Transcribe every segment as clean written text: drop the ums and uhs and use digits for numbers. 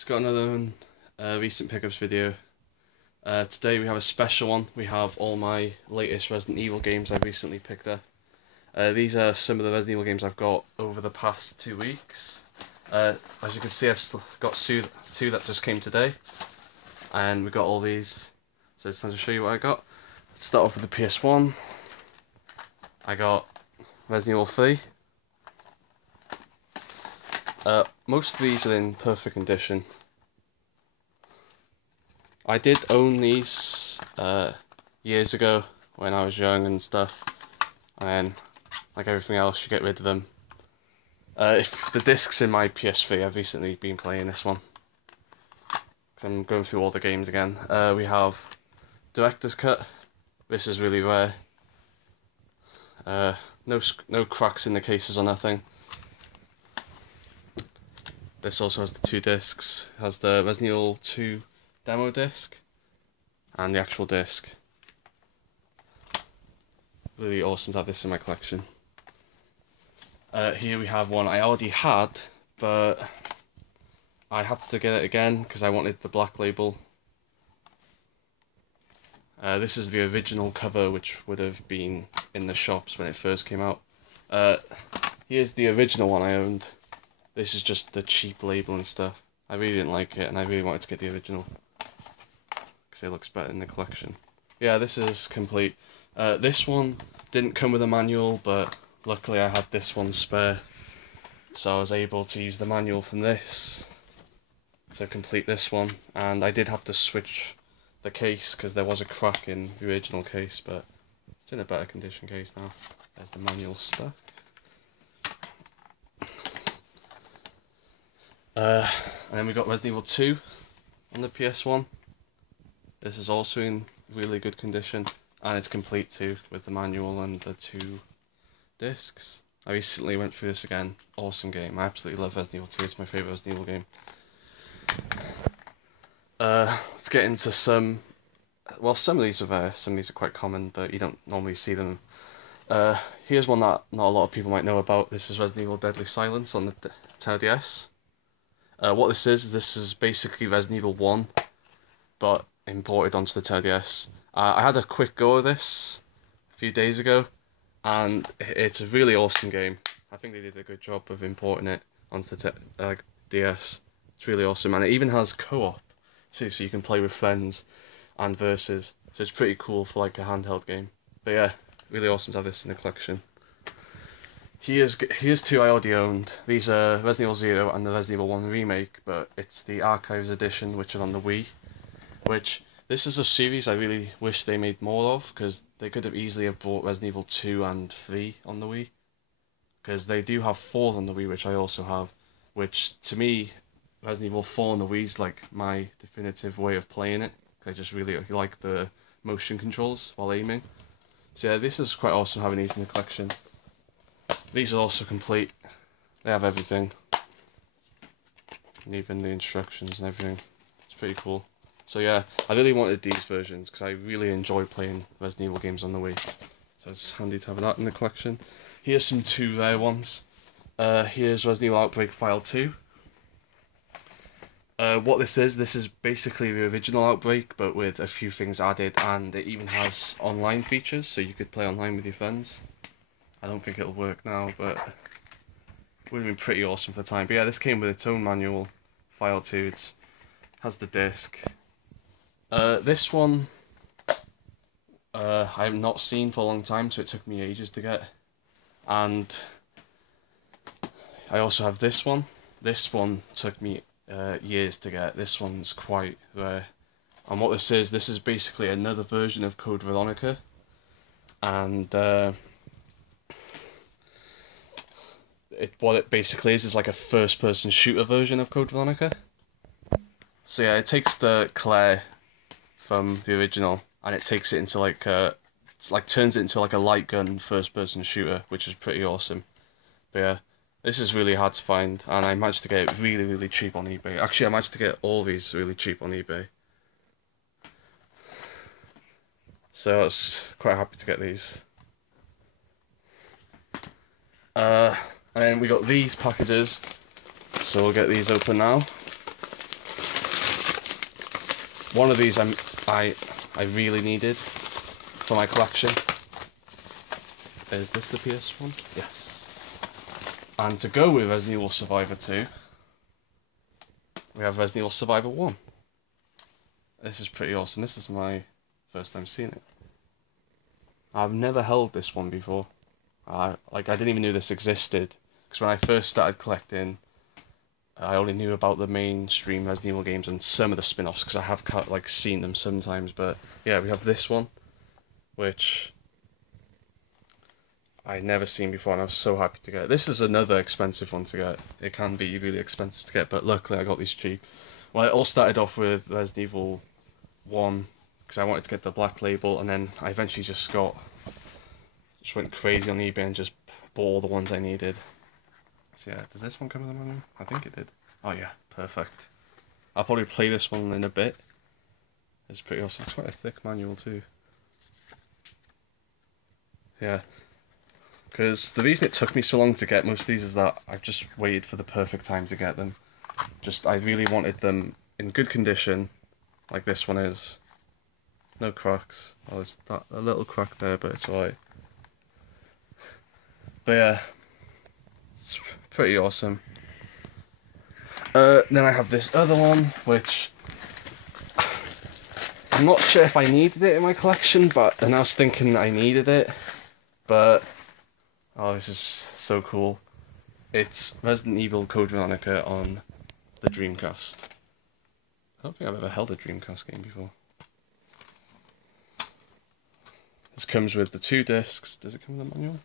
Just got another recent pickups video. Today we have a special one. We have all my latest Resident Evil games I've recently picked up. These are some of the Resident Evil games I've got over the past 2 weeks. As you can see, I've still got two that just came today, and we got all these. So it's time to show you what I got. Let's start off with the PS1. I got Resident Evil 3. Most of these are in perfect condition. I did own these years ago when I was young and stuff, and like everything else, you get rid of them. If the disc's in my PS3, I've recently been playing this one because I'm going through all the games again. We have Director's Cut. This is really rare. No cracks in the cases or nothing. This also has the 2 discs. It has the Resident Evil 2 demo disc and the actual disc. Really awesome to have this in my collection. Here we have one I already had, but I had to get it again because I wanted the black label. This is the original cover, which would have been in the shops when it first came out. Here's the original one I owned. This is just the cheap label and stuff. I really didn't like it, and I really wanted to get the original because it looks better in the collection. Yeah, this is complete. This one didn't come with a manual, but luckily I had this one spare, so I was able to use the manual from this to complete this one. And I did have to switch the case because there was a crack in the original case, but it's in a better condition case now. There's the manual stuff. And then we got Resident Evil 2 on the PS1. This is also in really good condition, and it's complete too, with the manual and the 2 discs. I recently went through this again. Awesome game. I absolutely love Resident Evil 2. It's my favourite Resident Evil game. Let's get into some. Well, some of these are rare, some of these are quite common, but you don't normally see them. Here's one that not a lot of people might know about. This is Resident Evil Deadly Silence on the 10DS. What this is basically Resident Evil 1, but imported onto the 10DS. I had a quick go of this a few days ago, and it's a really awesome game. I think they did a good job of importing it onto the DS. It's really awesome, and it even has co-op too, so you can play with friends and versus. So it's pretty cool for like a handheld game. But yeah, really awesome to have this in the collection. Here's 2 I already owned. These are Resident Evil 0 and the Resident Evil 1 remake, but it's the Archives edition, which is on the Wii. Which, this is a series I really wish they made more of, because they could have easily have brought Resident Evil 2 and 3 on the Wii. Because they do have 4 on the Wii, which I also have. Which, to me, Resident Evil 4 on the Wii is like my definitive way of playing it. I just really like the motion controls while aiming. So yeah, this is quite awesome having these in the collection. These are also complete. They have everything, and even the instructions and everything. It's pretty cool. So yeah, I really wanted these versions because I really enjoy playing Resident Evil games on the Wii. So it's handy to have that in the collection. Here's some 2 rare ones. Here's Resident Evil Outbreak File 2. What this is basically the original Outbreak, but with a few things added, and it even has online features, so you could play online with your friends. I don't think it'll work now, but it would have been pretty awesome for the time. But yeah, this came with its own manual, File 2. It has the disc. This one I have not seen for a long time, so it took me ages to get. And I also have this one. This one took me years to get. This one's quite rare. And what this is basically another version of Code Veronica. And what it basically is like a first-person shooter version of Code Veronica. So yeah, it takes the Claire from the original and it takes it into like turns it into like a light gun first-person shooter, which is pretty awesome. But yeah, this is really hard to find, and I managed to get it really, really cheap on eBay. Actually, I managed to get all these really cheap on eBay. So I was quite happy to get these. And then we got these packages, so we'll get these open now. one of these I really needed for my collection. Is this the PS1? Yes. And to go with Resident Evil Survivor 2, we have Resident Evil Survivor 1. This is pretty awesome. This is my first time seeing it. I've never held this one before. I didn't even know this existed. Because when I first started collecting, I only knew about the mainstream Resident Evil games and some of the spin-offs, because I have seen them sometimes. But yeah, we have this one, which I'd never seen before, and I was so happy to get it. This is another expensive one to get. It can be really expensive to get, but luckily I got these cheap. Well, it all started off with Resident Evil 1, because I wanted to get the black label, and then I eventually just went crazy on eBay and just bought all the ones I needed. So yeah, does this one come with a manual? I think it did. Oh yeah, perfect. I'll probably play this one in a bit. It's pretty awesome. It's quite a thick manual too. Yeah. Because the reason it took me so long to get most of these is that I've just waited for the perfect time to get them. I really wanted them in good condition, like this one is. No cracks. Oh, there's a little crack there, but it's alright. But yeah, it's pretty awesome. Then I have this other one, which I'm not sure if I needed it in my collection, and I was thinking I needed it, but oh, this is so cool. It's Resident Evil Code Veronica on the Dreamcast. I don't think I've ever held a Dreamcast game before. This comes with the 2 discs. Does it come with a manual?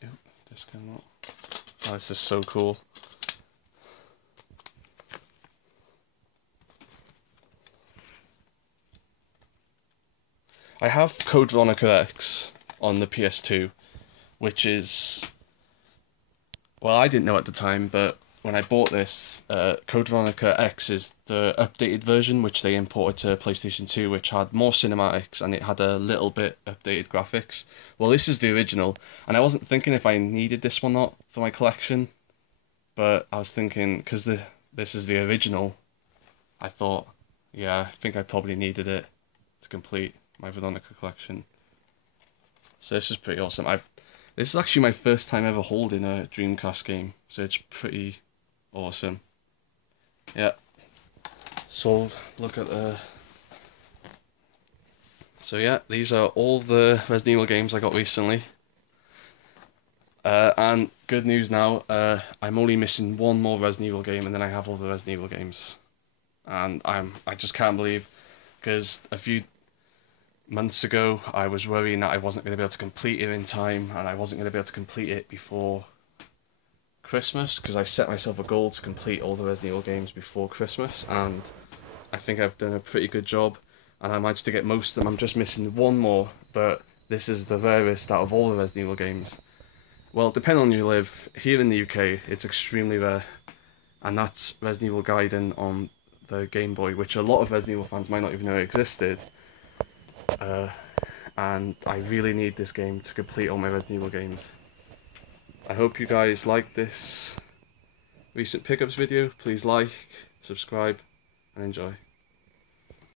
Yep, disc and not. Oh, this is so cool. I have Code Veronica X on the PS2, which is, well, I didn't know at the time, but when I bought this, Code Veronica X is the updated version, which they imported to PlayStation 2, which had more cinematics and it had a little bit updated graphics. Well, this is the original, and I wasn't thinking if I needed this one or not for my collection, but I was thinking, because this is the original, I thought, yeah, I think I probably needed it to complete my Veronica collection. So this is pretty awesome. This is actually my first time ever holding a Dreamcast game, so it's pretty awesome. Yeah. So look at So yeah, these are all the Resident Evil games I got recently. And good news now, I'm only missing one more Resident Evil game, and then I have all the Resident Evil games. And I just can't believe, because a few months ago I was worrying that I wasn't going to be able to complete it in time, and I wasn't going to be able to complete it before Christmas, because I set myself a goal to complete all the Resident Evil games before Christmas, and I think I've done a pretty good job, and I managed to get most of them. I'm just missing one more, but this is the rarest out of all the Resident Evil games. Well, depending on where you live, here in the UK it's extremely rare, and that's Resident Evil Gaiden on the Game Boy, which a lot of Resident Evil fans might not even know existed. And I really need this game to complete all my Resident Evil games. I hope you guys like this recent pickups video. Please like, subscribe, and enjoy.